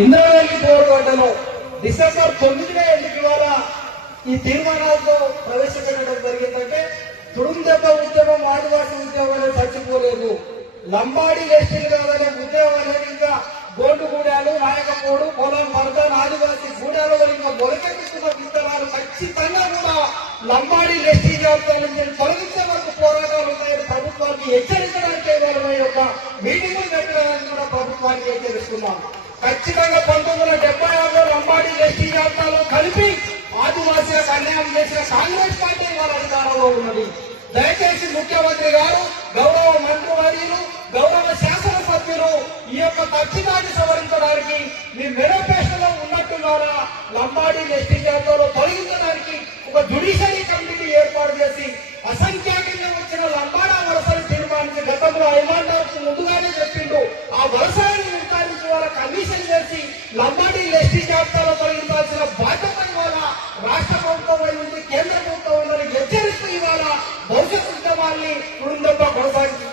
ఇంద్రవెల్లి పోరాటంలో డిసెంబర్ 9న ఎందుకు ఇవాళ ఈ తీర్మానాలతో ప్రవేశపెట్టడం జరిగిందంటే తుడుందెబ్బ ఉద్యమం ఆదివాసీ ఉద్యమం అనేది చచ్చిపోలేదు. లంబాడి ఎస్టీలు కాదనే ఉద్యమం అనేది ఇంకా గోండుగూడాలు, నాయకపోడు, పొలం, మర్దాన్, ఆదివాసీ గూడాలలో ఇంకా మొలకెత్తుతున్న విత్తనాలు ఖచ్చితంగా కూడా లంబాడి ఎస్టీ జాబితా నుంచి తొలగించే వరకు పోరాటాలు ఉన్నాయని ప్రభుత్వానికి హెచ్చరించడానికి వాళ్ళ యొక్క మీటింగులు పెట్టడానికి కూడా ప్రభుత్వానికి హెచ్చరిస్తున్నాం. ఖచ్చితంగా 1976లో లంబాడి ఎస్టీ జాబితాలో కలిపి ఆదివాసీలకు అన్యాయం చేసిన కాంగ్రెస్ పార్టీ వాళ్ళ అధికారంలో ఉన్నది. దయచేసి ముఖ్యమంత్రి గారు, గౌరవ మంత్రివర్యులు, గౌరవ శాసనసభ్యులు ఈ యొక్క తప్పిదాన్ని సవరించడానికి మీ మేనిఫెస్టోలో ఉన్నట్టున్నారా లంబాడి ఎస్టీ జాబితాలో తొలగించడానికి ఒక జ్యుడిషియరీ కమిటీని ఏర్పాటు చేసి అసంఖ్యాకంగా వచ్చిన లంబాడా వలసలు తీర్మానించి గతంలో ఐమాంటాలకు ముందుగానే చెప్పిండు. ఆ వలసలను నిర్ధారించి వాళ్ళ కమిషన్ చేసి లంబాడి ఎస్టీ జాబితాలో తొలగించాల్సిన బాధ్యత ఇవాళ రాష్ట్ర ప్రభుత్వం ఉంది, కేంద్ర ప్రభుత్వం ఉందని హెచ్చరిస్తూ ఇవాళ భవిష్యత్ ఉద్యమాన్ని తుడుందెబ్బ కొనసాగిస్తుంది.